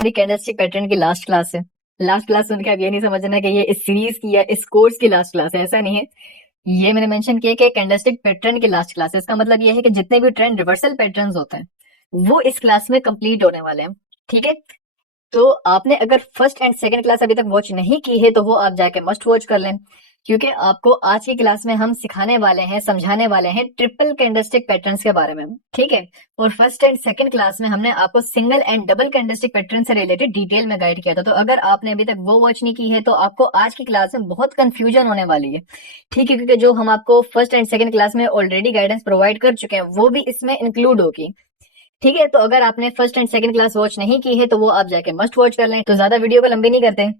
Candlestick pattern की last class है। Last class सुन के आप ये नहीं समझना कि ये इस सीरीज की या इस कोर्स की लास्ट क्लास है, ऐसा नहीं है। ये मैंने मेंशन किया कि कैंडलस्टिक पैटर्न की लास्ट क्लास है। इसका मतलब ये है कि जितने भी ट्रेंड रिवर्सल पैटर्न्स होते हैं वो इस क्लास में कंप्लीट होने वाले हैं। ठीक है, तो आपने अगर फर्स्ट एंड सेकंड क्लास अभी तक वॉच नहीं की है तो वो आप जाके मस्ट वॉच कर लें, क्योंकि आपको आज की क्लास में हम सिखाने वाले हैं, समझाने वाले हैं ट्रिपल कैंडलस्टिक पैटर्न्स के बारे में। ठीक है, और फर्स्ट एंड सेकंड क्लास में हमने आपको single and double candlestick pattern से रिलेटेड डिटेल में गाइड किया था। तो अगर आपने अभी तक वो वॉच नहीं की है तो आपको आज की क्लास में बहुत कंफ्यूजन होने वाली है। ठीक है, क्योंकि जो हम आपको फर्स्ट एंड सेकंड क्लास में ऑलरेडी गाइडेंस प्रोवाइड कर चुके हैं वो भी इसमें इंक्लूड होगी। ठीक है, तो अगर आपने first and second class watch नहीं की है तो वो आप जाके मस्ट वॉच कर लें। तो ज्यादा वीडियो को लंबी नहीं करते,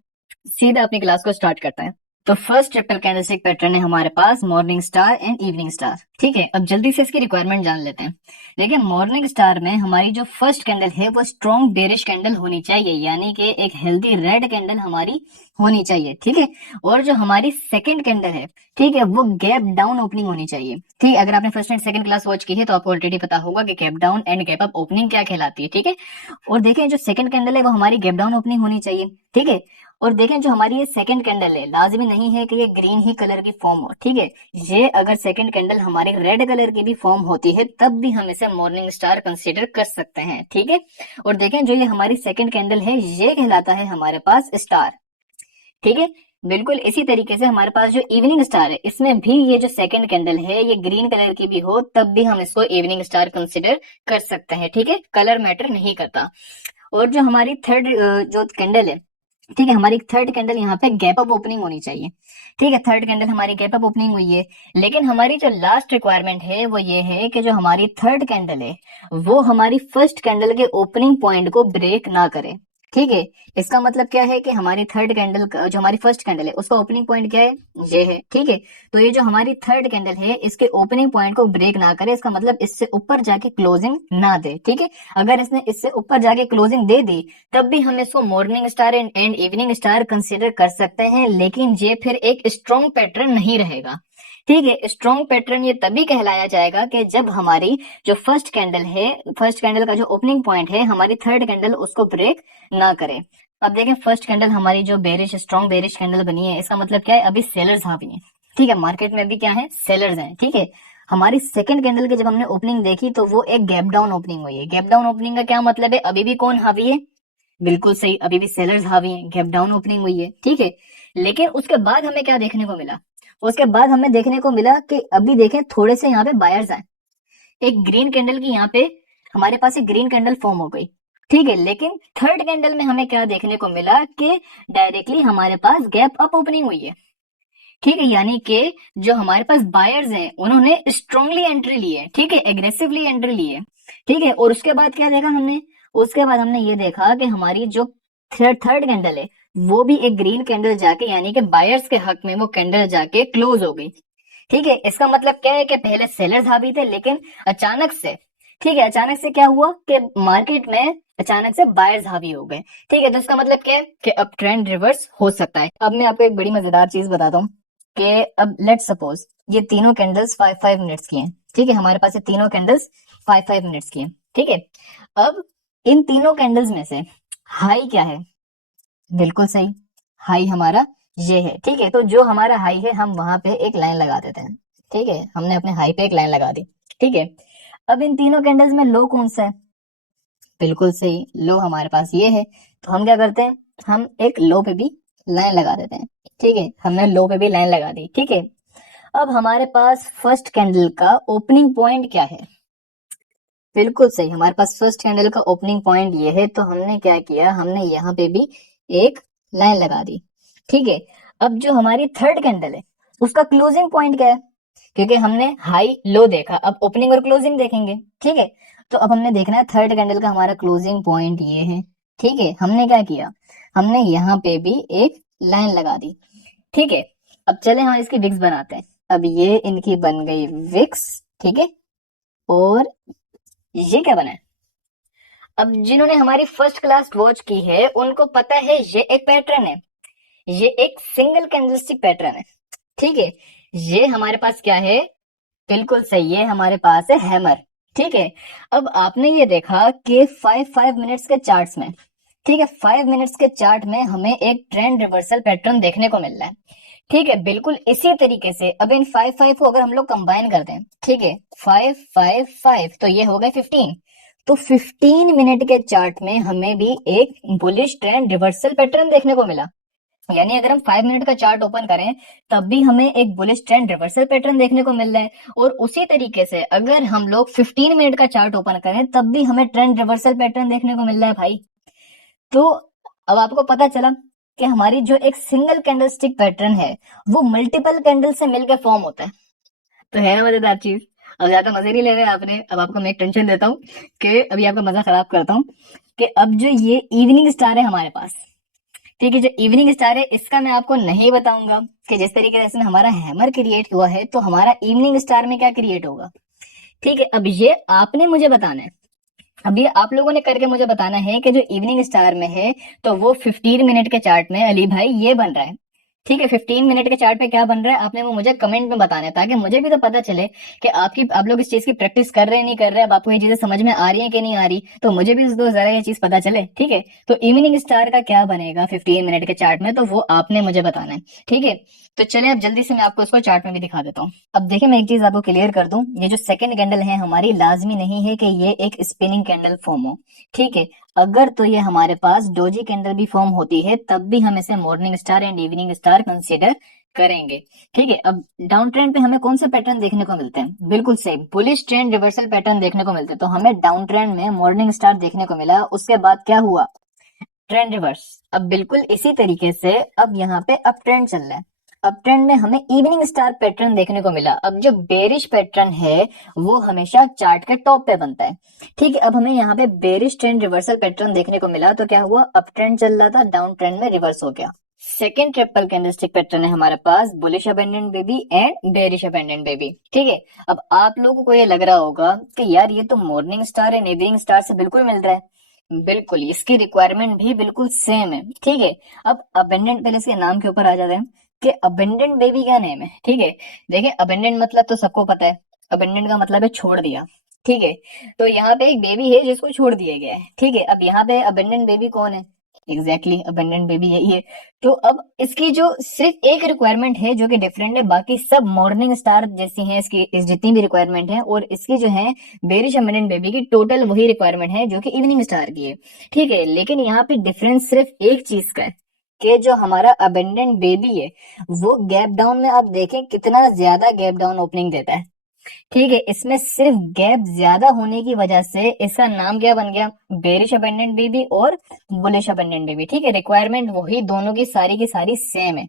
सीधा अपनी क्लास को स्टार्ट करते हैं। तो फर्स्ट ट्रिपल कैंडलस्टिक पैटर्न है हमारे पास morning star and evening star. ठीक है, अब जल्दी से इसकी रिक्वायरमेंट जान लेते हैं। देखिए, मॉर्निंग स्टार में हमारी जो फर्स्ट कैंडल है वो स्ट्रॉन्ग बेरिश कैंडल होनी चाहिए, यानी कि एक हेल्दी रेड कैंडल हमारी होनी चाहिए। ठीक है, और जो हमारी सेकंड कैंडल है, ठीक है, वो गैप डाउन ओपनिंग होनी चाहिए। ठीक है, अगर आपने first and second class watch की है तो आपको ऑलरेडी पता होगा कि gap down and gap up opening क्या कहलाती है। ठीक है, और देखें जो सेकंड कैंडल है वो हमारी गैप डाउन ओपनिंग होनी चाहिए। ठीक है, और देखें जो हमारी ये सेकंड कैंडल है, लाजमी नहीं है कि ये ग्रीन ही कलर की फॉर्म हो। ठीक है, ये अगर सेकंड कैंडल हमारी रेड कलर की भी फॉर्म होती है तब भी हम इसे मॉर्निंग स्टार कंसीडर कर सकते हैं। ठीक है, और देखें जो ये हमारी सेकंड कैंडल है ये कहलाता है हमारे पास स्टार। ठीक है, बिल्कुल इसी तरीके से हमारे पास जो इवनिंग स्टार है इसमें भी ये जो सेकंड कैंडल है ये ग्रीन कलर की भी हो तब भी हम इसको इवनिंग स्टार कंसिडर कर सकते हैं। ठीक है, कलर मैटर नहीं करता। और जो हमारी थर्ड जो कैंडल है, ठीक है, हमारी थर्ड कैंडल यहाँ पे गैप अप ओपनिंग होनी चाहिए। ठीक है, थर्ड कैंडल हमारी गैप अप ओपनिंग हुई है, लेकिन हमारी जो लास्ट रिक्वायरमेंट है वो ये है कि जो हमारी थर्ड कैंडल है वो हमारी फर्स्ट कैंडल के ओपनिंग पॉइंट को ब्रेक ना करे। ठीक है, इसका मतलब क्या है कि हमारी थर्ड कैंडल जो हमारी फर्स्ट कैंडल है उसका ओपनिंग पॉइंट क्या है, ये है। ठीक है, तो ये जो हमारी थर्ड कैंडल है इसके ओपनिंग पॉइंट को ब्रेक ना करे, इसका मतलब इससे ऊपर जाके क्लोजिंग ना दे। ठीक है, अगर इसने इससे ऊपर जाके क्लोजिंग दे दी तब भी हम इसको morning star and evening star consider कर सकते हैं, लेकिन ये फिर एक स्ट्रॉन्ग पैटर्न नहीं रहेगा। ठीक है, स्ट्रॉन्ग पैटर्न ये तभी कहलाया जाएगा कि जब हमारी जो फर्स्ट कैंडल है, फर्स्ट कैंडल का जो ओपनिंग पॉइंट है हमारी थर्ड कैंडल उसको ब्रेक ना करे। अब देखें, फर्स्ट कैंडल हमारी जो बेरिश स्ट्रॉन्ग बेरिश कैंडल बनी है इसका मतलब क्या है, अभी सेलर्स हावी हैं। ठीक है, मार्केट में भी क्या है, सेलर्स हैं। ठीक है, हमारी सेकंड कैंडल की जब हमने ओपनिंग देखी तो वो एक गैप डाउन ओपनिंग हुई है। गैप डाउन ओपनिंग का क्या मतलब है, अभी भी कौन हावी है, बिल्कुल सही, अभी भी सेलर्स हावी हैं, गैप डाउन ओपनिंग हुई है। ठीक है, लेकिन उसके बाद हमें क्या देखने को मिला, उसके बाद हमें देखने को मिला कि अभी देखें थोड़े से यहाँ पे बायर्स आए। एक ग्रीन कैंडल की यहाँ पे हमारे पास एक ग्रीन कैंडल फॉर्म हो गई। ठीक है, लेकिन थर्ड कैंडल में हमें क्या देखने को मिला कि डायरेक्टली हमारे पास गैप अप ओपनिंग हुई है। ठीक है, यानी कि जो हमारे पास बायर्स हैं उन्होंने स्ट्रांगली एंट्री ली है। ठीक है, एग्रेसिवली एंट्री ली है। ठीक है, और उसके बाद क्या देखा हमने, उसके बाद हमने ये देखा कि हमारी जो थर्ड कैंडल है वो भी एक ग्रीन कैंडल जाके, यानी कि बायर्स के हक में वो कैंडल जाके क्लोज हो गई। ठीक है, इसका मतलब क्या है कि पहले सेलर्स हावी थे, लेकिन अचानक से, ठीक है, अचानक से क्या हुआ कि मार्केट में अचानक से बायर्स हावी हो गए। ठीक है, तो इसका मतलब क्या है कि अब ट्रेंड रिवर्स हो सकता है। अब मैं आपको एक बड़ी मजेदार चीज बताता हूँ कि अब लेट सपोज ये तीनों कैंडल्स 5-5 मिनट्स की हैं। ठीक है, हमारे पास ये तीनों कैंडल्स 5-5 मिनट्स की हैं। ठीक है, अब इन तीनों कैंडल्स में से हाई क्या है, बिल्कुल सही, हाई हमारा ये है। ठीक है, तो जो हमारा हाई है हम वहां पे एक लाइन लगा देते हैं। ठीक है, हमने अपने हाई पे एक लाइन लगा दी। ठीक है, अब इन तीनों कैंडल्स में लो कौन सा है, बिल्कुल सही, लो हमारे पास ये है। तो हम क्या करते हैं, हम एक लो पे भी लाइन लगा देते हैं। ठीक है, हमने लो पे भी लाइन लगा दी। ठीक है, अब हमारे पास फर्स्ट कैंडल का ओपनिंग पॉइंट क्या है, बिल्कुल सही, हमारे पास फर्स्ट कैंडल का ओपनिंग पॉइंट ये है। तो हमने क्या किया, हमने यहाँ पे भी एक लाइन लगा दी। ठीक है, अब जो हमारी थर्ड कैंडल है उसका क्लोजिंग पॉइंट क्या है, क्योंकि हमने हाई लो देखा, अब ओपनिंग और क्लोजिंग देखेंगे। ठीक है, तो अब हमने देखना है थर्ड कैंडल का हमारा क्लोजिंग पॉइंट ये है। ठीक है, हमने क्या किया, हमने यहाँ पे भी एक लाइन लगा दी। ठीक है, अब चले हम इसकी विक्स बनाते हैं। अब ये इनकी बन गई विक्स। ठीक है, और ये क्या बना है, अब जिन्होंने हमारी फर्स्ट क्लास वॉच की है उनको पता है ये एक पैटर्न है, ये एक सिंगल कैंडलस्टिक पैटर्न है। ठीक है, ये हमारे पास क्या है, बिल्कुल सही है, हमारे पास है हैमर। ठीक है, अब आपने ये देखा कि 5-5 मिनट्स के चार्ट्स में, ठीक है, 5 मिनट्स के चार्ट में हमें एक ट्रेंड रिवर्सल पैटर्न देखने को मिल रहा है। ठीक है, बिल्कुल इसी तरीके से अब इन 5 5 को अगर हम लोग कंबाइन कर दें, ठीक है, 5 5 5 तो ये हो गए 15। तो 15 मिनट के चार्ट में हमें भी एक बुलिश ट्रेंड रिवर्सल पैटर्न देखने को मिला। यानी अगर हम 5 मिनट का चार्ट ओपन करें तब भी हमें एक बुलिश ट्रेंड रिवर्सल पैटर्न देखने को मिल रहा है, और उसी तरीके से अगर हम लोग 15 मिनट का चार्ट ओपन करें तब भी हमें ट्रेंड रिवर्सल पैटर्न देखने को मिल रहा है भाई। तो अब आपको पता चला कि हमारी जो एक सिंगल कैंडल स्टिक पैटर्न है वो मल्टीपल कैंडल से मिलकर फॉर्म होता है। तो है मजेदार चीज। अब ज्यादा मजे नहीं ले रहे आपने, अब आपको मैं एक टेंशन देता हूँ कि अभी आपका मजा खराब करता हूँ कि अब जो ये इवनिंग स्टार है हमारे पास, ठीक है, जो इवनिंग स्टार है इसका मैं आपको नहीं बताऊंगा कि जिस तरीके से इसमें हमारा हैमर क्रिएट हुआ है तो हमारा इवनिंग स्टार में क्या क्रिएट होगा। ठीक है, अब ये आपने मुझे बताना है, अभी आप लोगों ने करके मुझे बताना है कि जो इवनिंग स्टार में है तो वो 15 मिनट के चार्ट में अली भाई ये बन रहा है। ठीक है, 15 मिनट के चार्ट पे क्या बन रहा है आपने वो मुझे कमेंट में बताना है, ताकि मुझे भी तो पता चले कि आप लोग इस चीज की प्रैक्टिस कर रहे हैं नहीं कर रहे, अब आपको ये चीजें समझ में आ रही है कि नहीं आ रही, तो मुझे भी उसको जरा ये चीज पता चले। ठीक है, तो इवनिंग स्टार का क्या बनेगा 15 मिनट के चार्ट में, तो वो आपने मुझे बताना है। ठीक है, तो चले अब जल्दी से मैं आपको इसको चार्ट में भी दिखा देता हूँ। अब देखिए मैं एक चीज आपको क्लियर कर दूं, ये जो सेकंड कैंडल है हमारी लाजमी नहीं है कि ये एक स्पिनिंग कैंडल फॉर्म हो। ठीक है, अगर तो ये हमारे पास डोजी कैंडल भी फॉर्म होती है तब भी हम इसे morning star and evening star consider करेंगे। ठीक है, अब डाउन ट्रेंड पे हमें कौन से पैटर्न देखने को मिलते हैं, बिल्कुल सही बुलिश ट्रेंड रिवर्सल पैटर्न देखने को मिलते हैं। तो हमें डाउन ट्रेंड में मॉर्निंग स्टार देखने को मिला, उसके बाद क्या हुआ, ट्रेंड रिवर्स। अब बिल्कुल इसी तरीके से अब यहाँ पे अप ट्रेंड चल रहा है, अप ट्रेंड में हमें इवनिंग स्टार पैटर्न देखने को मिला। अब जो बेरिश पैटर्न है वो हमेशा चार्ट के टॉप पे बनता है। ठीक है, अब हमें यहाँ पे बेरिश ट्रेंड रिवर्सल पैटर्न देखने को मिला, तो क्या हुआ, अप ट्रेंड चल रहा था, डाउन ट्रेंड में रिवर्स हो गया। सेकेंड ट्रिपल कैंडलस्टिक पैटर्न है हमारे पास bullish abandoned baby and bearish abandoned baby. ठीक है, अब आप लोगों को ये लग रहा होगा कि यार ये तो morning star and evening star से बिल्कुल मिल रहा है, बिल्कुल इसकी रिक्वायरमेंट भी बिल्कुल सेम है। ठीक है, अब अबेंडेंट पहले इसके नाम के ऊपर आ जाते हैं कि अबेंडेंट बेबी क्या नेम है। ठीक है, देखिए अबेंडेंट मतलब तो सबको पता है, अबेंडेंट का मतलब है छोड़ दिया। ठीक है, तो यहाँ पे एक बेबी है जिसको छोड़ दिया गया है। ठीक है, अब यहाँ पे अबेंडेंट बेबी कौन है, एग्जैक्टली अबेंडेंट बेबी यही है। तो अब इसकी जो सिर्फ एक रिक्वायरमेंट है जो कि डिफरेंट है, बाकी सब मॉर्निंग स्टार जैसी है इसकी, इस जितनी भी रिक्वायरमेंट है, और इसकी जो है बेरिश अबेंडेंट बेबी की टोटल वही रिक्वायरमेंट है जो कि इवनिंग स्टार की है। ठीक है, लेकिन यहाँ पे डिफरेंस सिर्फ एक चीज का है कि जो हमारा अबेंडेंट बेबी है वो गैप डाउन में आप देखें कितना ज्यादा गैप डाउन ओपनिंग देता है। ठीक है, इसमें सिर्फ गैप ज्यादा होने की वजह से इसका नाम क्या बन गया, बेरिश अबेंडेंट बेबी और बुलिश अबेंडेंट बेबी। ठीक है, रिक्वायरमेंट वही दोनों की सारी सेम है।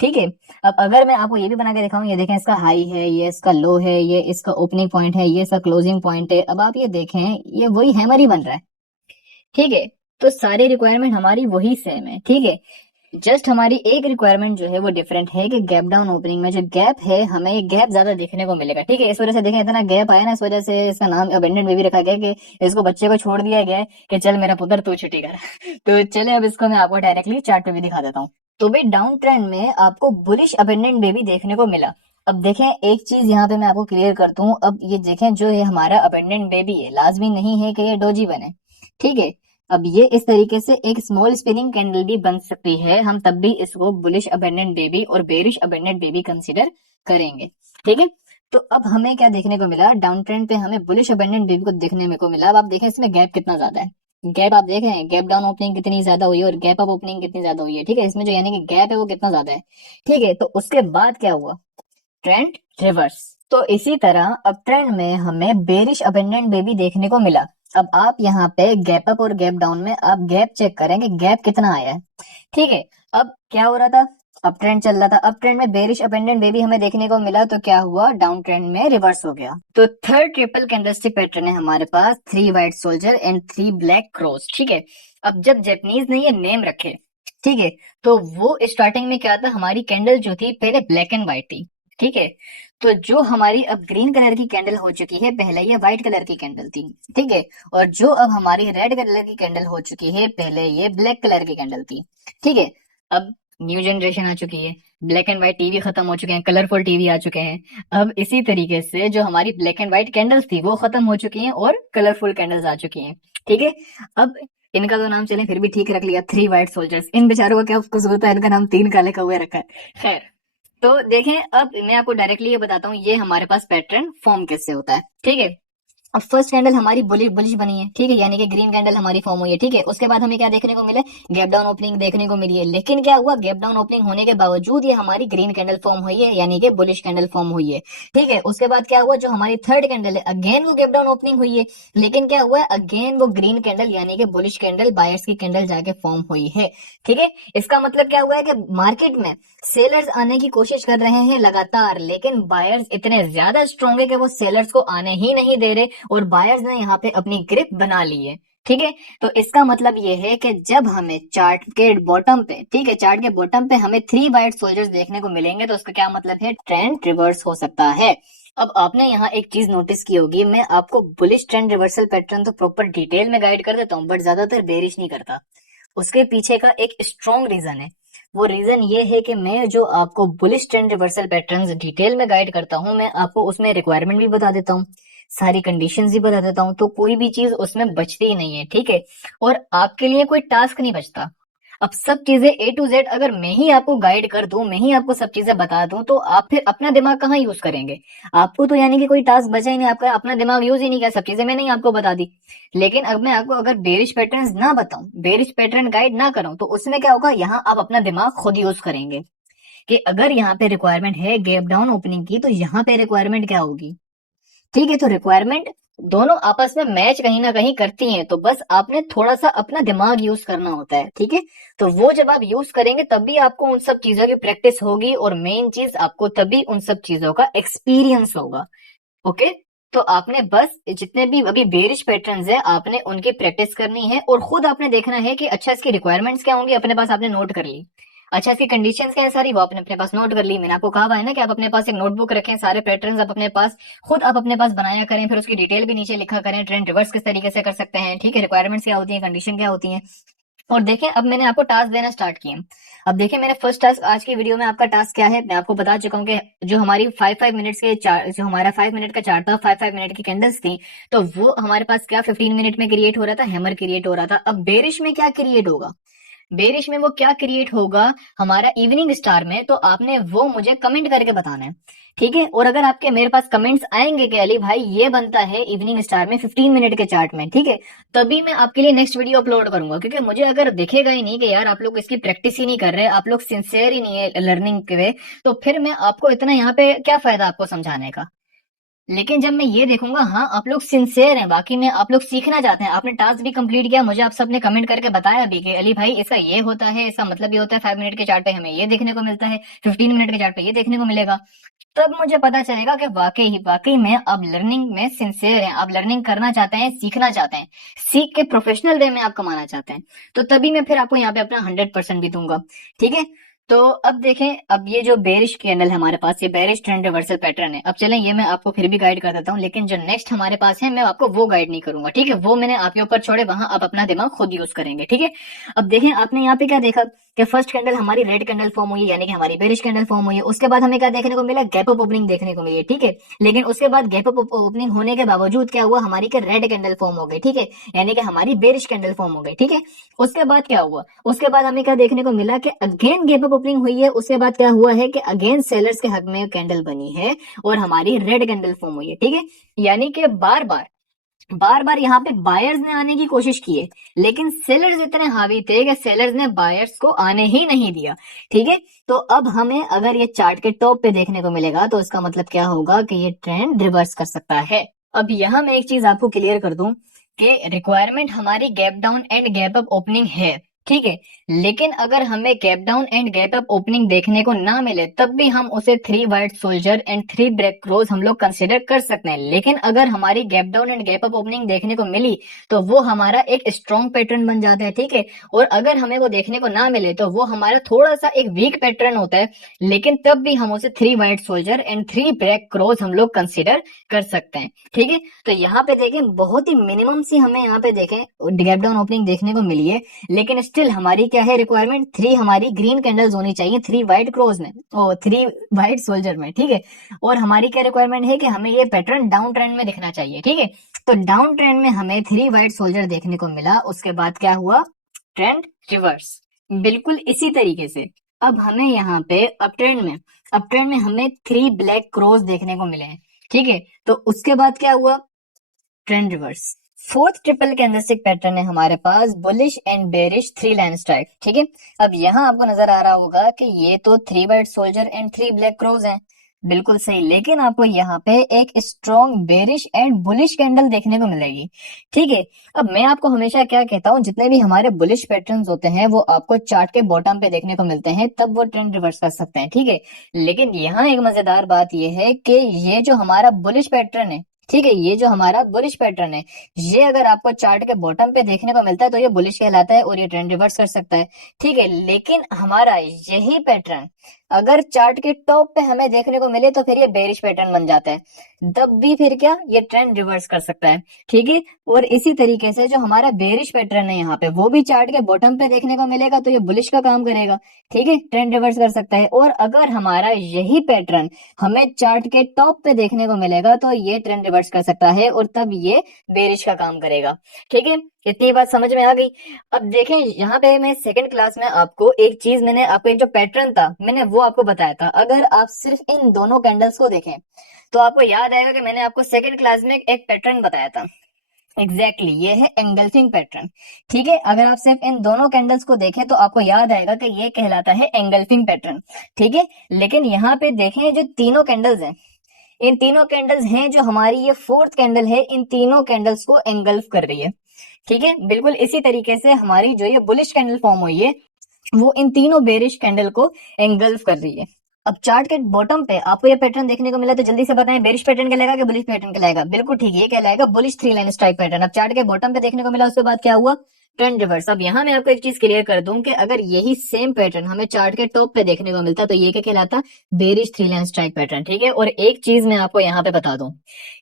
ठीक है, अब अगर मैं आपको ये भी बना के दिखाऊं, ये देखें इसका हाई है, ये इसका लो है, ये इसका ओपनिंग पॉइंट है, ये इसका क्लोजिंग पॉइंट है, अब आप ये देखें ये वही हैमर ही बन रहा है। ठीक है, तो सारी रिक्वायरमेंट हमारी वही सेम है। ठीक है, जस्ट हमारी एक रिक्वायरमेंट जो है वो डिफरेंट है कि गैप डाउन ओपनिंग में जो गैप है हमें ये गैप ज्यादा देखने को मिलेगा। ठीक है, इस वजह से देखें इतना गैप आया ना, इस वजह से इसका नाम अबेंडेंट बेबी रखा गया कि इसको बच्चे को छोड़ दिया गया है कि चल मेरा पुत्र तू छुट्टी कर। तो चले अब इसको मैं आपको डायरेक्टली चार्ट पे भी दिखा देता हूँ। तो भाई डाउन ट्रेंड में आपको बुलिश अबेंडेंट बेबी देखने को मिला। अब देखें एक चीज यहाँ पे मैं आपको क्लियर करता हूँ, अब ये देखें जो ये हमारा अबेंडेंट बेबी है लाजमी नहीं है कि ये डोजी बने। ठीक है, अब ये इस तरीके से एक स्मॉल स्पिनिंग कैंडल भी बन सकती है, हम तब भी इसको बुलिश अबेंडेंट बेबी और बेरिश अबेंडेंट बेबी कंसीडर करेंगे। ठीक है, तो अब हमें क्या देखने को मिला, डाउन ट्रेंड पे हमें बुलिश अबेंडेंट बेबी को देखने में को मिला। अब आप देखें इसमें गैप कितना ज्यादा है, गैप आप देख रहे हैं, गैप डाउन ओपनिंग कितनी ज्यादा हुई है और गैप अप ओपनिंग कितनी ज्यादा हुई है। ठीक है, इसमें जो यानी कि गैप है वो कितना ज्यादा है। ठीक है, तो उसके बाद क्या हुआ, ट्रेंड रिवर्स। तो इसी तरह अब ट्रेंड में हमें बेरिश अबेंडेंट बेबी देखने को मिला। अब आप यहाँ पे गैप अप और गैप डाउन में आप गैप चेक करेंगे गैप कितना आया है। ठीक है, अब क्या हो रहा था, अप ट्रेंड चल रहा था, अप ट्रेंड में बेरिश अबेंडेंट बेबी हमें देखने को मिला, तो क्या हुआ, डाउन ट्रेंड में रिवर्स हो गया। तो थर्ड ट्रिपल कैंडलस्टिक पैटर्न है हमारे पास 3 white soldier and 3 black cross. ठीक है, अब जब जापानीज ने ये नेम रखे, ठीक है, तो वो स्टार्टिंग में क्या था, हमारी कैंडल जो थी पहले ब्लैक एंड व्हाइट थी। ठीक है, तो जो हमारी अब ग्रीन कलर की कैंडल हो चुकी है, पहले ये व्हाइट कलर की कैंडल थी। ठीक है, और जो अब हमारी रेड कलर की कैंडल हो चुकी है, पहले ये ब्लैक कलर की कैंडल थी। ठीक है, अब न्यू जनरेशन आ चुकी है, ब्लैक एंड व्हाइट टीवी खत्म हो चुके हैं, कलरफुल टीवी आ चुके हैं। अब इसी तरीके से जो हमारी ब्लैक एंड व्हाइट कैंडल्स थी वो खत्म हो चुकी हैं और कलरफुल कैंडल्स आ चुकी हैं। ठीक है, अब इनका तो नाम चले फिर भी ठीक रख लिया, 3 व्हाइट सोल्जर्स। इन बेचारों का क्या कुछ होता है, इनका नाम 3 काले कौवे रखा है। खैर, तो देखें, अब मैं आपको डायरेक्टली ये बताता हूँ ये हमारे पास पैटर्न फॉर्म कैसे होता है, ठीक है। अब फर्स्ट कैंडल हमारी बुलिश बनी है, ठीक है, यानी कि ग्रीन कैंडल हमारी फॉर्म हुई है, ठीक है। उसके बाद हमें क्या देखने को मिला, गैप डाउन ओपनिंग देखने को मिली है। लेकिन क्या हुआ, गैप डाउन ओपनिंग होने के बावजूद ये हमारी ग्रीन कैंडल फॉर्म हुई है, यानी कि बुलिश कैंडल फॉर्म हुई है, ठीक है। उसके बाद क्या हुआ, जो हमारी थर्ड कैंडल है, अगेन वो गैप डाउन ओपनिंग हुई है, लेकिन क्या हुआ, अगेन वो ग्रीन कैंडल यानी कि बुलिश कैंडल, बायर्स की कैंडल जाके फॉर्म हुई है, ठीक है। इसका मतलब क्या हुआ है कि मार्केट में सेलर्स आने की कोशिश कर रहे हैं लगातार, लेकिन बायर्स इतने ज्यादा स्ट्रॉन्ग है कि वो सेलर्स को आने ही नहीं दे रहे, और बायर्स ने यहाँ पे अपनी ग्रिप बना ली है, ठीक है। तो इसका मतलब ये है कि जब हमें चार्ट के बॉटम पे, ठीक है, चार्ट के बॉटम पे हमें 3 वाइट सोल्जर्स देखने को मिलेंगे, तो उसका क्या मतलब है, ट्रेंड रिवर्स हो सकता है। अब आपने यहाँ एक चीज नोटिस की होगी, मैं आपको बुलिश ट्रेंड रिवर्सल पैटर्न तो प्रॉपर डिटेल में गाइड कर देता हूँ, बट ज्यादातर बेरिश नहीं करता। उसके पीछे का एक स्ट्रॉन्ग रीजन है। वो रीजन ये है कि मैं जो आपको bullish trend reversal patterns detail में गाइड करता हूँ, मैं आपको उसमें रिक्वायरमेंट भी बता देता हूँ, सारी कंडीशंस भी बता देता हूँ, तो कोई भी चीज उसमें बचती ही नहीं है, ठीक है। और आपके लिए कोई टास्क नहीं बचता। अब सब चीजें A to Z अगर मैं ही आपको गाइड कर दूं, मैं ही आपको सब चीजें बता दूं, तो आप फिर अपना दिमाग कहाँ यूज करेंगे। आपको तो यानी कि कोई टास्क बचा ही नहीं, आपका अपना दिमाग यूज ही नहीं किया, सब चीजें मैंने ही आपको बता दी। लेकिन अब मैं आपको अगर बेरिश पैटर्न ना बताऊं, बेरिश पैटर्न गाइड ना करूं, तो उसमें क्या होगा, यहाँ आप अपना दिमाग खुद यूज करेंगे कि अगर यहाँ पे रिक्वायरमेंट है गैप डाउन ओपनिंग की, तो यहाँ पे रिक्वायरमेंट क्या होगी, ठीक है। तो रिक्वायरमेंट दोनों आपस में मैच कहीं ना कहीं करती हैं, तो बस आपने थोड़ा सा अपना दिमाग यूज करना होता है, ठीक है। तो वो जब आप यूज करेंगे तब भी आपको उन सब चीजों की प्रैक्टिस होगी, और मेन चीज आपको तभी उन सब चीजों का एक्सपीरियंस होगा, ओके। तो आपने बस जितने भी अभी बेरिश पैटर्न्स है, आपने उनकी प्रैक्टिस करनी है, और खुद आपने देखना है कि अच्छा इसकी रिक्वायरमेंट्स क्या होंगी, अपने पास आपने नोट कर ली। अच्छा इसकी कंडीशंस क्या है सारी, वो आपने अपने पास नोट कर ली। मैंने आपको कहा हुआ है ना कि आप अपने पास एक नोटबुक रखें, सारे पैटर्न्स आप अपने पास खुद आप अपने पास बनाया करें, फिर उसकी डिटेल भी नीचे लिखा करें, ट्रेंड रिवर्स किस तरीके से कर सकते हैं, ठीक है, रिक्वायरमेंट्स क्या होती है, कंडीशन क्या होती है। और देखें, अब मैंने आपको टास्क देना स्टार्ट किए। अब देखें, मेरे फर्स्ट टास्क आज की वीडियो में आपका टास्क क्या है, मैं आपको बता चुका हूँ कि जो हमारी 5-5 मिनट्स के चार, जो हमारा 5 मिनट का चार्ट था, 5-5 मिनट की कैंडल्स थी, तो वो हमारे पास क्या 15 मिनट में क्रिएट हो रहा था, हैमर क्रिएट हो रहा था। अब बेरिश में क्या क्रिएट होगा, बेरिश में वो क्या क्रिएट होगा हमारा इवनिंग स्टार में, तो आपने वो मुझे कमेंट करके बताना है, ठीक है। और अगर आपके मेरे पास कमेंट्स आएंगे कि अली भाई ये बनता है इवनिंग स्टार में 15 मिनट के चार्ट में, ठीक है, तभी मैं आपके लिए नेक्स्ट वीडियो अपलोड करूंगा। क्योंकि मुझे अगर दिखेगा ही नहीं कि यार आप लोग इसकी प्रैक्टिस ही नहीं कर रहे, आप लोग सिंसियर ही नहीं है लर्निंग के, तो फिर मैं आपको इतना यहाँ पे क्या फायदा आपको समझाने का। लेकिन जब मैं ये देखूंगा हाँ आप लोग सिंसियर हैं, बाकी में आप लोग सीखना चाहते हैं, आपने टास्क भी कंप्लीट किया, मुझे आप सबने कमेंट करके बताया भी कि अली भाई इसका ये होता है, इसका मतलब ये होता है, 5 मिनट के चार्ट पे हमें ये देखने को मिलता है, 15 मिनट के चार्ट पे ये देखने को मिलेगा, तब मुझे पता चलेगा कि वाकई में आप लर्निंग में सिंसियर हैं, आप लर्निंग करना चाहते हैं, सीखना चाहते हैं, सीख के प्रोफेशनल वे में आप कमाना चाहते हैं, तो तभी मैं फिर आपको यहाँ पे अपना 100% भी दूंगा, ठीक है। तो अब देखें, अब ये जो बेरिश कैंडल है हमारे पास, ये बेरिश ट्रेंड रिवर्सल पैटर्न है। अब चलें ये मैं आपको फिर भी गाइड कर देता हूँ, लेकिन जो नेक्स्ट हमारे पास है मैं आपको वो गाइड नहीं करूंगा, ठीक है, वो मैंने आपके ऊपर छोड़े, वहां आप अपना दिमाग खुद यूज करेंगे, ठीक है। अब देखें, आपने यहाँ पे क्या देखा कि फर्स्ट कैंडल हमारी रेड कैंडल फॉर्म हुई, यानी कि हमारी बेरिश कैंडल फॉर्म हुई है। उसके बाद हमें क्या देखने को मिला, गैप अप ओपनिंग देखने को मिली है, ठीक है। लेकिन उसके बाद गैप अप ओपनिंग होने के बावजूद क्या हुआ, हमारी के रेड कैंडल फॉर्म हो गई, ठीक है, यानी कि हमारी बेरिश कैंडल फॉर्म हो गई, ठीक है। उसके बाद क्या हुआ, उसके बाद हमें क्या देखने को मिला कि अगेन गैप अप ओपनिंग हुई है। उसके बाद क्या हुआ है कि अगेन सेलर्स के हक में कैंडल बनी है और हमारी रेड कैंडल फॉर्म हुई है, ठीक है। यानी कि बार बार यहाँ पे बायर्स ने आने की कोशिश की है, लेकिन सेलर्स इतने हावी थे कि सेलर्स ने बायर्स को आने ही नहीं दिया, ठीक है। तो अब हमें अगर ये चार्ट के टॉप पे देखने को मिलेगा, तो इसका मतलब क्या होगा कि ये ट्रेंड रिवर्स कर सकता है। अब यहाँ मैं एक चीज आपको क्लियर कर दूं कि रिक्वायरमेंट हमारी gap down and gap up opening है, ठीक है। लेकिन अगर हमें gap down and gap up opening देखने को ना मिले, तब भी हम उसे 3 white soldier and 3 black crows हम लोग कंसिडर कर सकते हैं। लेकिन अगर हमारी gap down and gap up opening देखने को मिली, तो वो हमारा एक स्ट्रॉन्ग पैटर्न बन जाता है, ठीक है। और अगर हमें वो देखने को ना मिले, तो वो हमारा थोड़ा सा एक वीक पैटर्न होता है, लेकिन तब भी हम उसे 3 white soldier and 3 black crows हम लोग कंसिडर कर सकते हैं, ठीक है। तो यहाँ पे देखें, बहुत ही मिनिमम सी हमें यहाँ पे देखें गैप डाउन ओपनिंग देखने को मिली है, लेकिन स्टिल हमारी क्या है रिक्वायरमेंट, 3 हमारी ग्रीन कैंडल्स होनी चाहिए, 3 व्हाइट क्रोज में और 3 व्हाइट सोल्जर में, ठीक है। और हमारी क्या रिक्वायरमेंट है कि हमें ये पैटर्न डाउन ट्रेंड में दिखना चाहिए, ठीक है। तो डाउन ट्रेंड में हमें 3 वाइट सोल्जर देखने को मिला, उसके बाद क्या हुआ, ट्रेंड रिवर्स। बिल्कुल इसी तरीके से अब हमें यहाँ पे अप ट्रेंड में हमें 3 ब्लैक क्रॉस देखने को मिले हैं, ठीक है। तो उसके बाद क्या हुआ, trend reverse. Fourth triple candlestick pattern है हमारे पास bullish and bearish 3 line strike, ठीक है। अब यहाँ आपको नजर आ रहा होगा कि ये तो 3 white soldier and 3 black crows हैं, बिल्कुल सही, लेकिन आपको यहाँ पे एक strong bearish and bullish candle देखने को मिलेगी, ठीक है। अब मैं आपको हमेशा क्या कहता हूँ, जितने भी हमारे बुलिश पैटर्न्स होते हैं वो आपको चार्ट के बॉटम पे देखने को मिलते हैं, तब वो ट्रेंड रिवर्स कर सकते हैं, ठीक है। लेकिन यहाँ एक मजेदार बात यह है कि ये जो हमारा बुलिश पैटर्न है, ठीक है, ये जो हमारा बुलिश पैटर्न है, ये अगर आपको चार्ट के बॉटम पे देखने को मिलता है तो ये बुलिश कहलाता है और ये ट्रेंड रिवर्स कर सकता है, ठीक है। लेकिन हमारा यही पैटर्न अगर चार्ट के टॉप पे हमें देखने को मिले तो फिर ये बेरिश पैटर्न बन जाता है, तब भी फिर क्या, ये ट्रेंड रिवर्स कर सकता है, ठीक है। और इसी तरीके से जो हमारा बेरिश पैटर्न है यहाँ पे, वो भी चार्ट के बॉटम पे देखने को मिलेगा तो ये बुलिश का काम करेगा, ठीक है, ट्रेंड रिवर्स कर सकता है। और अगर हमारा यही पैटर्न हमें चार्ट के टॉप पे देखने को मिलेगा तो ये ट्रेंड रिवर्स कर सकता है और तब ये बेरिश का काम करेगा, ठीक है। इतनी बात समझ में आ गई। अब देखें यहाँ पे मैं सेकंड क्लास में आपको एक चीज, मैंने आपको एक जो पैटर्न था मैंने वो आपको बताया था, अगर आप सिर्फ इन दोनों कैंडल्स को देखें तो आपको याद आएगा कि मैंने आपको सेकंड क्लास में एक पैटर्न बताया था, एग्जैक्टली ये है एंगल्फिंग पैटर्न, ठीक है। अगर आप सिर्फ इन दोनों कैंडल्स को देखें तो आपको याद आएगा कि ये कहलाता है एंगल्फिंग पैटर्न, ठीक है। लेकिन यहाँ पे देखें जो तीनों कैंडल्स हैं, इन तीनों कैंडल्स हैं, जो हमारी ये फोर्थ कैंडल है इन तीनों कैंडल्स को एंगल्फ कर रही है, ठीक है। बिल्कुल इसी तरीके से हमारी जो ये बुलिश कैंडल फॉर्म हुई है वो इन तीनों बेरिश कैंडल को एंगल्फ कर रही है। अब चार्ट के बॉटम पे आपको ये पैटर्न देखने को मिला तो जल्दी से बताएं, बेरिश पैटर्न कहलाएगा कि बुलिश पैटर्न कहलाएगा, बिल्कुल ठीक, ये कहलाएगा बुलिश 3 लाइन स्ट्राइक पैटर्न। अब चार्ट के बॉटम पे देखने को मिला, उसके बाद क्या हुआ, ट्रेंड रिवर्स। अब यहाँ मैं आपको एक चीज क्लियर कर दूं कि अगर यही सेम पैटर्न हमें चार्ट के टॉप पे देखने को मिलता तो ये क्या कहलाता, बेरिश 3 लाइन स्ट्राइक पैटर्न, ठीक है। और एक चीज मैं आपको यहाँ पे बता दूं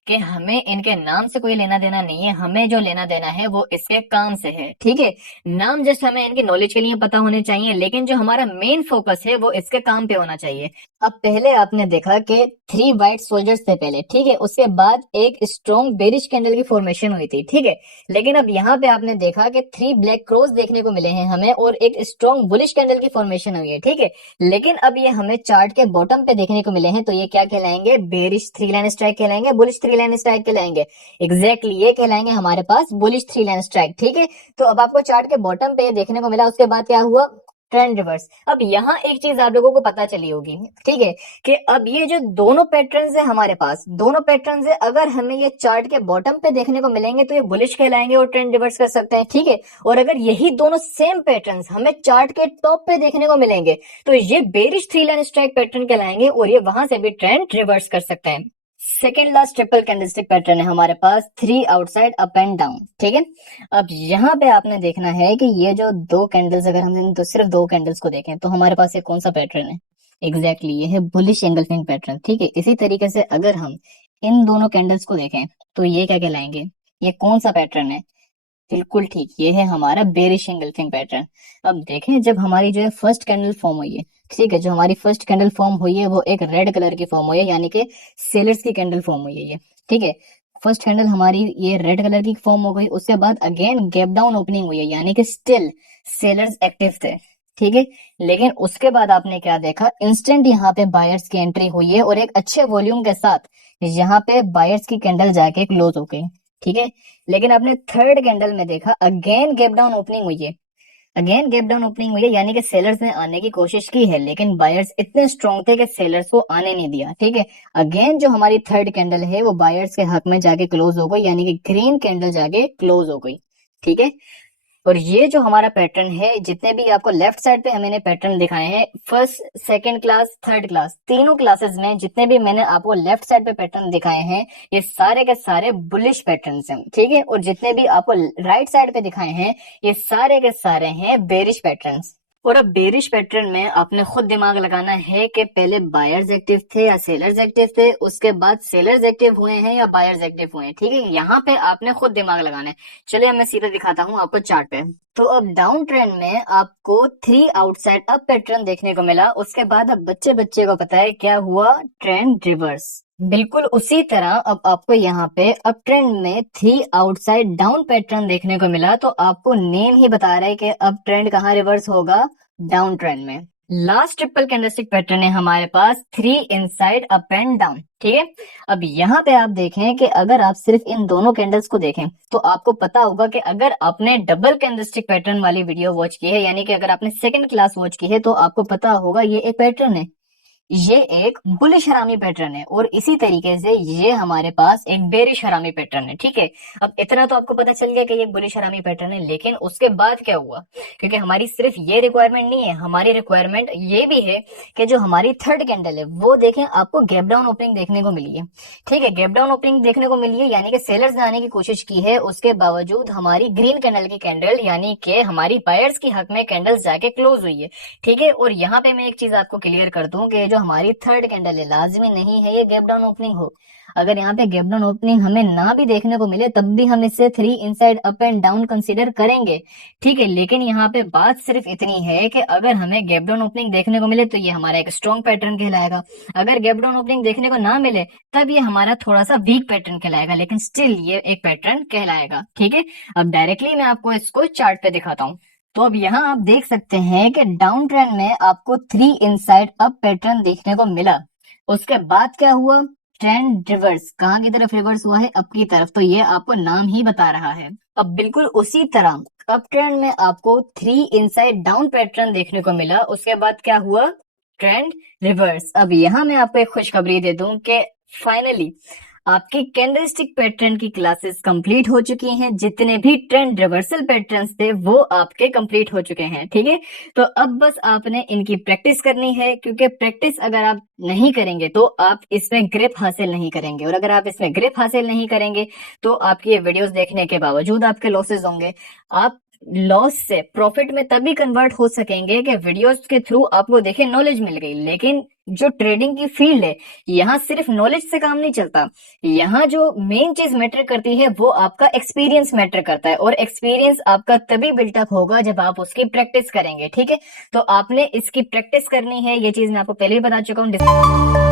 कि हमें इनके नाम से कोई लेना देना नहीं है, हमें जो लेना देना है वो इसके काम से है, ठीक है। नाम जस्ट हमें इनकी नॉलेज के लिए पता होने चाहिए, लेकिन जो हमारा मेन फोकस है वो इसके काम पे होना चाहिए। अब पहले आपने देखा कि 3 वाइट सोल्जर्स थे पहले, ठीक है, उसके बाद एक स्ट्रॉन्ग बेरिश कैंडल की फॉर्मेशन हुई थी, ठीक है। लेकिन अब यहाँ पे आपने देखा कि 3 ब्लैक क्रॉस देखने को मिले हैं हमें और एक स्ट्रॉन्ग बुलिश कैंडल की फॉर्मेशन हुई है, ठीक है। लेकिन अब ये हमें चार्ट के बॉटम पे देखने को मिले हैं तो ये क्या कहलाएंगे, बेरिश 3 लाइन स्ट्राइक कहलाएंगे, बुलिश 3 लाइन स्ट्राइक कहलाएंगे, एग्जैक्टली ये कहलाएंगे हमारे पास बुलिश 3 लाइन स्ट्राइक, ठीक है। तो अब आपको चार्ट के बॉटम पे देखने को मिला, उसके बाद क्या हुआ, ट्रेंड रिवर्स। अब यहाँ एक चीज आप लोगों को पता चली होगी, ठीक है, कि अब ये जो दोनों पैटर्न्स है हमारे पास, दोनों पैटर्न्स है, अगर हमें ये चार्ट के बॉटम पे देखने को मिलेंगे तो ये बुलिश कहलाएंगे और ट्रेंड रिवर्स कर सकते हैं, ठीक है। और अगर यही दोनों सेम पैटर्न्स हमें चार्ट के टॉप पे देखने को मिलेंगे तो ये बेरिश 3 लाइन स्ट्राइक पैटर्न कहलाएंगे और ये वहां से भी ट्रेंड रिवर्स कर सकते हैं। Second last triple candlestick pattern है हमारे पास 3 आउटसाइड अप एंड डाउन, ठीक है। अब यहाँ पे आपने देखना है कि ये जो दो कैंडल्स, अगर हम तो सिर्फ दो कैंडल्स को देखें तो हमारे पास ये कौन सा पैटर्न है, एग्जैक्टली ये है बुलिश एंगल्फिंग पैटर्न, ठीक है। इसी तरीके से अगर हम इन दोनों कैंडल्स को देखें तो ये क्या कहलाएंगे, ये कौन सा पैटर्न है, बिल्कुल ठीक, ये है हमारा बेरिश एंगल्फिंग पैटर्न। अब देखें जब हमारी जो है फर्स्ट कैंडल फॉर्म हुई है, ठीक है, जो हमारी फर्स्ट कैंडल फॉर्म हुई है वो एक रेड कलर की फॉर्म हुई है, यानी कि सेलर्स की कैंडल फॉर्म हुई है ये, ठीक है। फर्स्ट कैंडल हमारी ये रेड कलर की फॉर्म हो गई, उसके बाद अगेन गैप डाउन ओपनिंग हुई है, यानी कि स्टिल सेलर्स एक्टिव थे, ठीक है। लेकिन उसके बाद आपने क्या देखा, इंस्टेंट यहाँ पे बायर्स की एंट्री हुई है और एक अच्छे वॉल्यूम के साथ यहाँ पे बायर्स की कैंडल जाके क्लोज हो गई, ठीक है। लेकिन आपने थर्ड कैंडल में देखा अगेन गैप डाउन ओपनिंग हुई है, अगेन गैप डाउन ओपनिंग हुई है, यानी कि सेलर्स ने आने की कोशिश की है लेकिन बायर्स इतने स्ट्रॉन्ग थे कि सेलर्स को आने नहीं दिया, ठीक है। अगेन जो हमारी थर्ड कैंडल है वो बायर्स के हक में जाके क्लोज हो गई, यानी कि ग्रीन कैंडल जाके क्लोज हो गई, ठीक है। और ये जो हमारा पैटर्न है, जितने भी आपको लेफ्ट साइड पे मैंने पैटर्न दिखाए हैं, first second class third class तीनों क्लासेस में जितने भी मैंने आपको लेफ्ट साइड पे पैटर्न दिखाए हैं ये सारे के सारे बुलिश पैटर्न्स हैं, ठीक है। और जितने भी आपको राइट साइड पे दिखाए हैं ये सारे के सारे हैं बेरिश पैटर्न्स। और अब बेरिश पैटर्न में आपने खुद दिमाग लगाना है कि पहले बायर्स एक्टिव थे या सेलर्स एक्टिव थे, उसके बाद सेलर्स एक्टिव हुए हैं या बायर्स एक्टिव हुए हैं, ठीक है। यहाँ पे आपने खुद दिमाग लगाना है। चलिए मैं सीधे दिखाता हूँ आपको चार्ट पे। तो अब डाउन ट्रेंड में आपको 3 आउटसाइड अप पैटर्न देखने को मिला, उसके बाद अब बच्चे बच्चे को पता है क्या हुआ, ट्रेंड रिवर्स, बिल्कुल उसी तरह अब आपको यहाँ पे अप ट्रेंड में 3 आउटसाइड डाउन पैटर्न देखने को मिला, तो आपको नेम ही बता रहा है कि अप ट्रेंड कहाँ रिवर्स होगा, डाउन ट्रेंड में। लास्ट ट्रिपल कैंडलस्टिक पैटर्न है हमारे पास 3 इनसाइड अप एंड डाउन, ठीक है। अब यहाँ पे आप देखें कि अगर आप सिर्फ इन दोनों कैंडल्स को देखें तो आपको पता होगा कि अगर आपने डबल कैंडलस्टिक पैटर्न वाली वीडियो वॉच की है, यानी कि अगर आपने सेकंड क्लास वॉच की है, तो आपको पता होगा ये एक पैटर्न है, ये एक बुलिश हरामी पैटर्न है, और इसी तरीके से ये हमारे पास एक बेरिश हरामी पैटर्न है, ठीक है। अब इतना तो आपको पता चल गया कि ये बुलिश हरामी पैटर्न है, लेकिन उसके बाद क्या हुआ, क्योंकि हमारी सिर्फ ये रिक्वायरमेंट नहीं है, हमारी रिक्वायरमेंट ये भी है कि जो हमारी थर्ड कैंडल है वो देखें, आपको गैप डाउन ओपनिंग देखने को मिली है, ठीक है। गैप डाउन ओपनिंग देखने को मिली है, यानी कि सेलर्स ने आने की कोशिश की है, उसके बावजूद हमारी ग्रीन कैंडल की कैंडल, यानी कि हमारी बायर्स की हक में कैंडल्स जाके क्लोज हुई है, ठीक है। और यहाँ पे मैं एक चीज आपको क्लियर कर दूं कि जो हमारी थर्ड कैंडल है, लाजमी नहीं है ये गैप डाउन ओपनिंग हो। अगर यहाँ पे गैप डाउन ओपनिंग हमें ना भी देखने को मिले तब भी हम इसे 3 inside up and down consider करेंगे, ठीक है। लेकिन यहाँ पे बात सिर्फ इतनी है कि अगर हमें गैप डाउन ओपनिंग देखने को मिले तो ये हमारा एक स्ट्रॉन्ग पैटर्न कहलाएगा, अगर गैप डाउन ओपनिंग देखने को ना मिले तब ये हमारा थोड़ा सा वीक पैटर्न कहलाएगा, लेकिन स्टिल ये एक पैटर्न कहलाएगा, ठीक है। अब डायरेक्टली मैं आपको इसको चार्ट पे दिखाता हूँ। तो अब यहाँ आप देख सकते हैं कि डाउन ट्रेंड में आपको 3 इनसाइड अप पैटर्न देखने को मिला, उसके बाद क्या हुआ, ट्रेंड रिवर्स, कहाँ की तरफ रिवर्स हुआ है, अप की तरफ, तो ये आपको नाम ही बता रहा है। अब बिल्कुल उसी तरह अप ट्रेंड में आपको 3 इनसाइड डाउन पैटर्न देखने को मिला, उसके बाद क्या हुआ, ट्रेंड रिवर्स। अब यहाँ मैं आपको एक खुशखबरी दे दूं कि फाइनली आपकी कैंडलस्टिक पैटर्न की क्लासेस कंप्लीट हो चुकी हैं, जितने भी ट्रेंड रिवर्सल पैटर्न्स थे वो आपके कंप्लीट हो चुके हैं, ठीक है। तो अब बस आपने इनकी प्रैक्टिस करनी है, क्योंकि प्रैक्टिस अगर आप नहीं करेंगे तो आप इसमें ग्रिप हासिल नहीं करेंगे, और अगर आप इसमें ग्रिप हासिल नहीं करेंगे तो आपकी ये वीडियोस देखने के बावजूद आपके लॉसेस होंगे। आप लॉस से प्रॉफिट में तभी कन्वर्ट हो सकेंगे कि वीडियोस के थ्रू आपको देखे नॉलेज मिल गई, लेकिन जो ट्रेडिंग की फील्ड है यहाँ सिर्फ नॉलेज से काम नहीं चलता, यहाँ जो मेन चीज मैटर करती है वो आपका एक्सपीरियंस मैटर करता है, और एक्सपीरियंस आपका तभी बिल्टअप होगा जब आप उसकी प्रैक्टिस करेंगे, ठीक है। तो आपने इसकी प्रैक्टिस करनी है, ये चीज मैं आपको पहले ही बता चुका हूँ।